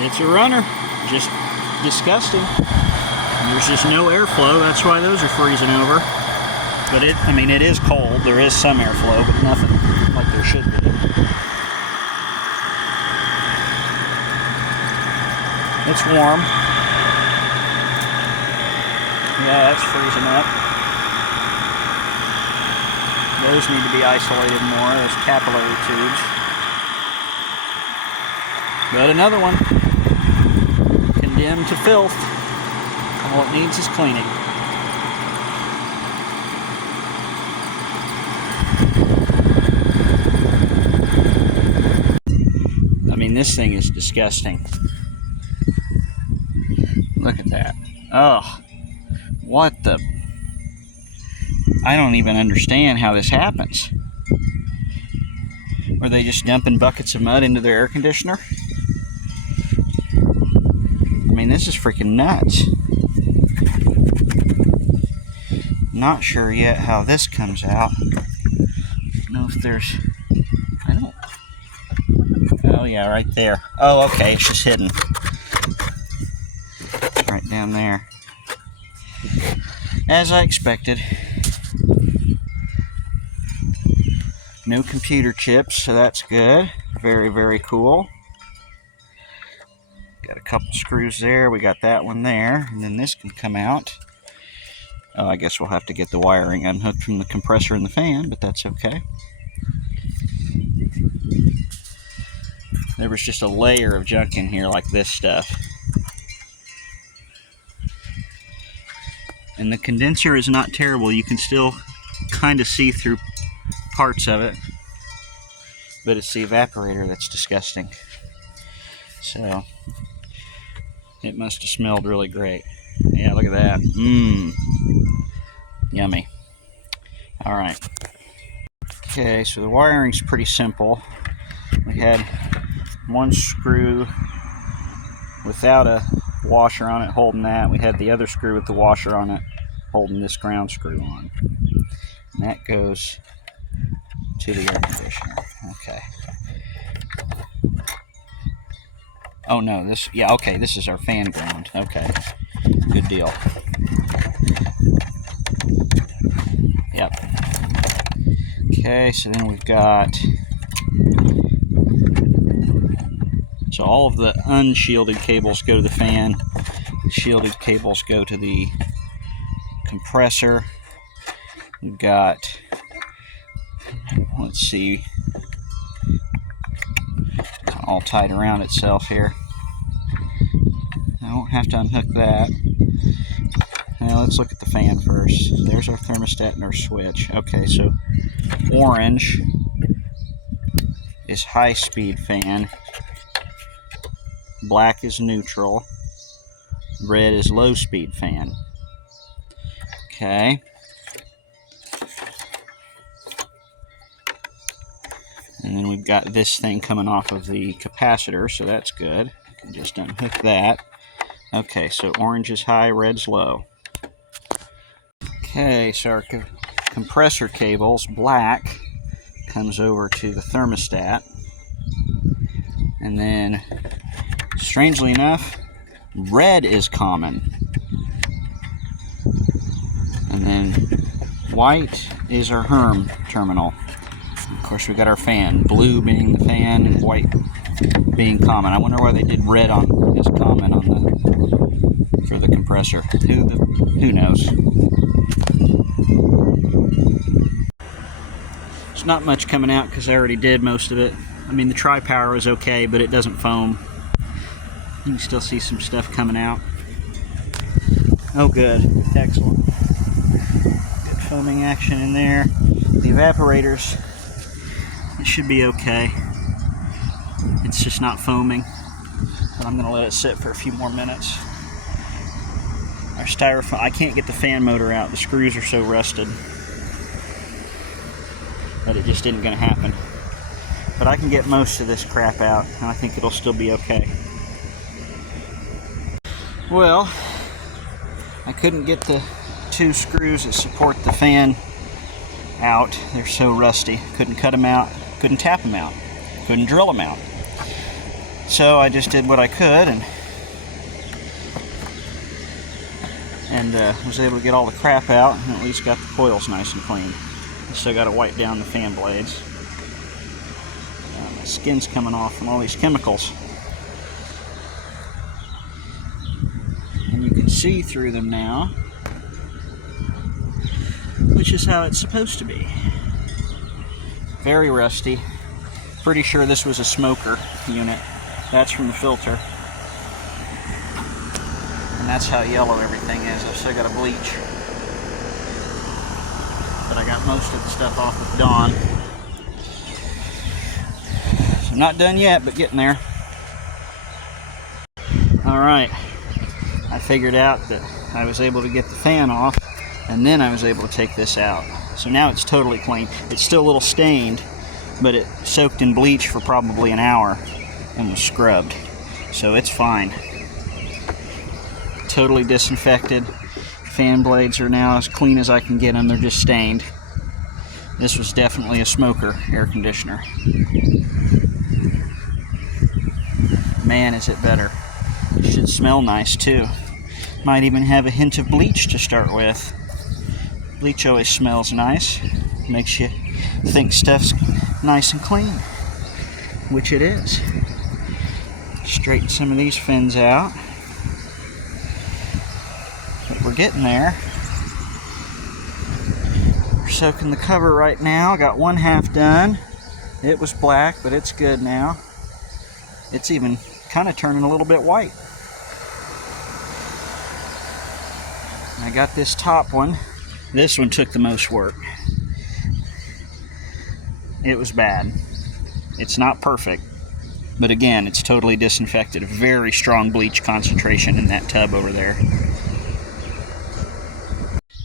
It's a runner. Just disgusting. There's just no airflow. That's why those are freezing over. But I mean, it is cold. There is some airflow, but nothing like there should be. It's warm. Yeah, that's freezing up. Those need to be isolated more, those capillary tubes. But another one, condemned to filth. All it needs is cleaning. I mean, this thing is disgusting. Look at that. Oh, what the... I don't even understand how this happens. Are they just dumping buckets of mud into their air conditioner? I mean, this is freaking nuts. Not sure yet how this comes out. I don't know if there's... I don't... Oh yeah, right there. Oh, okay, it's just hidden. Right down there. As I expected. No computer chips, so that's good. Very, very cool. Got a couple screws there. We got that one there. And then this can come out. Oh, I guess we'll have to get the wiring unhooked from the compressor and the fan, but that's okay. There was just a layer of junk in here like this stuff. And the condenser is not terrible. You can still kind of see through parts of it. But it's the evaporator that's disgusting. So, it must have smelled really great. Yeah, look at that. Mmm. Yummy. Alright. Okay, so the wiring's pretty simple. We had one screw without a washer on it holding that. We had the other screw with the washer on it holding this ground screw on. And that goes to the air conditioner. Okay. Oh no, this, yeah, okay, this is our fan ground. Okay. Good deal. Yep. Okay, so then we've got, so all of the unshielded cables go to the fan. The shielded cables go to the compressor. We've got, let's see, all tied around itself here. I won't have to unhook that. Now let's look at the fan first. There's our thermostat and our switch. Okay, so orange is high-speed fan. Black is neutral. Red is low-speed fan. Okay. And then we've got this thing coming off of the capacitor, so that's good. I can just unhook that. Okay, so orange is high, red's low. Okay, so our compressor cables, black, comes over to the thermostat. And then, strangely enough, red is common. And then white is our Herm terminal. Of course, we got our fan, blue being the fan and white being common. I wonder why they did red on as common on the for the compressor. Who knows? There's not much coming out because I already did most of it. I mean, the tri-power is okay, but it doesn't foam. You can still see some stuff coming out. Oh, good. Excellent. Good foaming action in there. The evaporators, it should be okay. It's just not foaming. But I'm going to let it sit for a few more minutes. Our styrofoam, I can't get the fan motor out. The screws are so rusted that it just isn't going to happen. But I can get most of this crap out, and I think it'll still be okay. Well, I couldn't get the two screws that support the fan out. They're so rusty. Couldn't cut them out. Couldn't tap them out. Couldn't drill them out. So I just did what I could and was able to get all the crap out and at least got the coils nice and clean. Still got to wipe down the fan blades. My skin's coming off from all these chemicals. And you can see through them now, which is how it's supposed to be. Very rusty. Pretty sure this was a smoker unit. That's from the filter. And that's how yellow everything is. I've still got to bleach. But I got most of the stuff off with Dawn. So I'm not done yet, but getting there. Alright. I figured out that I was able to get the fan off, and then I was able to take this out. So now it's totally clean. It's still a little stained, but it soaked in bleach for probably an hour and was scrubbed. So it's fine. Totally disinfected. Fan blades are now as clean as I can get them. They're just stained. This was definitely a smoker air conditioner. Man, is it better. It should smell nice too. Might even have a hint of bleach to start with. Bleach always smells nice. Makes you think stuff's nice and clean, which it is. Straighten some of these fins out. But we're getting there. We're soaking the cover right now. Got one half done. It was black, but it's good now. It's even kind of turning a little bit white. I got this top one. This one took the most work. It was bad. It's not perfect, but again, it's totally disinfected. A very strong bleach concentration in that tub over there.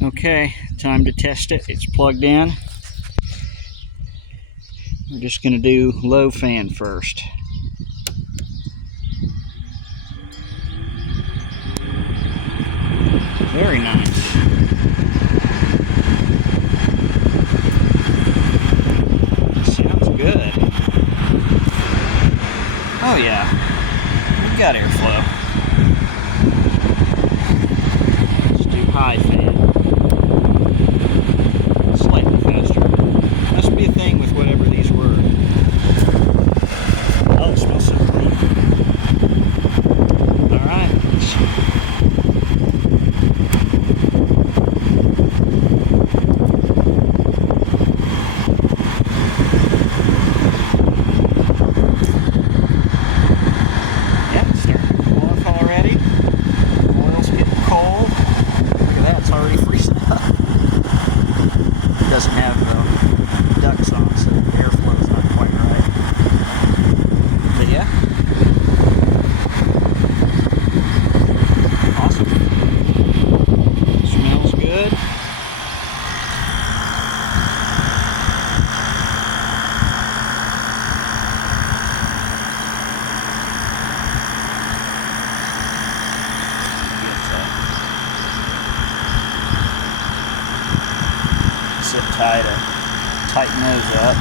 Okay, time to test it. It's plugged in. We're just going to do low fan first. Very nice. Sounds good. Oh yeah, we've got airflow. Let's do high fan. Slightly faster. Must be a thing with whatever these were. Oh, it smells so clean. Alright. Doesn't have ducts on, so the airflow is not quite right. But yeah, awesome. Smells good. Zip tie to tighten those up.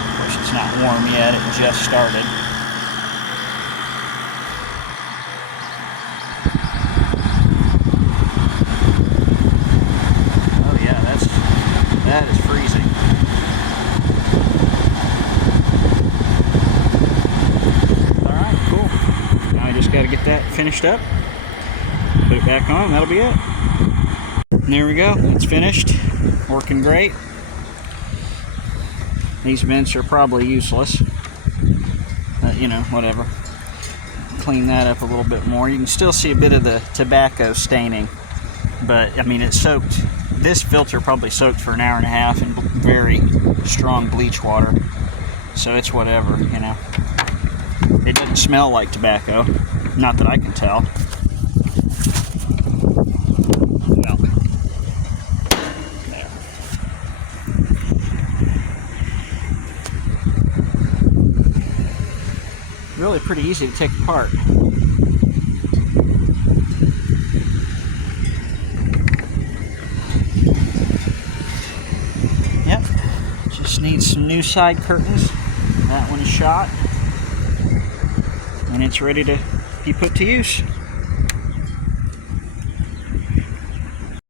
Of course, it's not warm yet, it just started. Oh yeah, that is freezing. Alright, cool. Now I just got to get that finished up, put it back on, that'll be it. And there we go, it's finished, working great. These vents are probably useless, but you know, whatever. Clean that up a little bit more. You can still see a bit of the tobacco staining, but I mean, it soaked. This filter probably soaked for an hour and a half in very strong bleach water, so it's whatever, you know. It doesn't smell like tobacco, not that I can tell. Really pretty easy to take apart. Yep, just needs some new side curtains That one is shot, and it's ready to be put to use.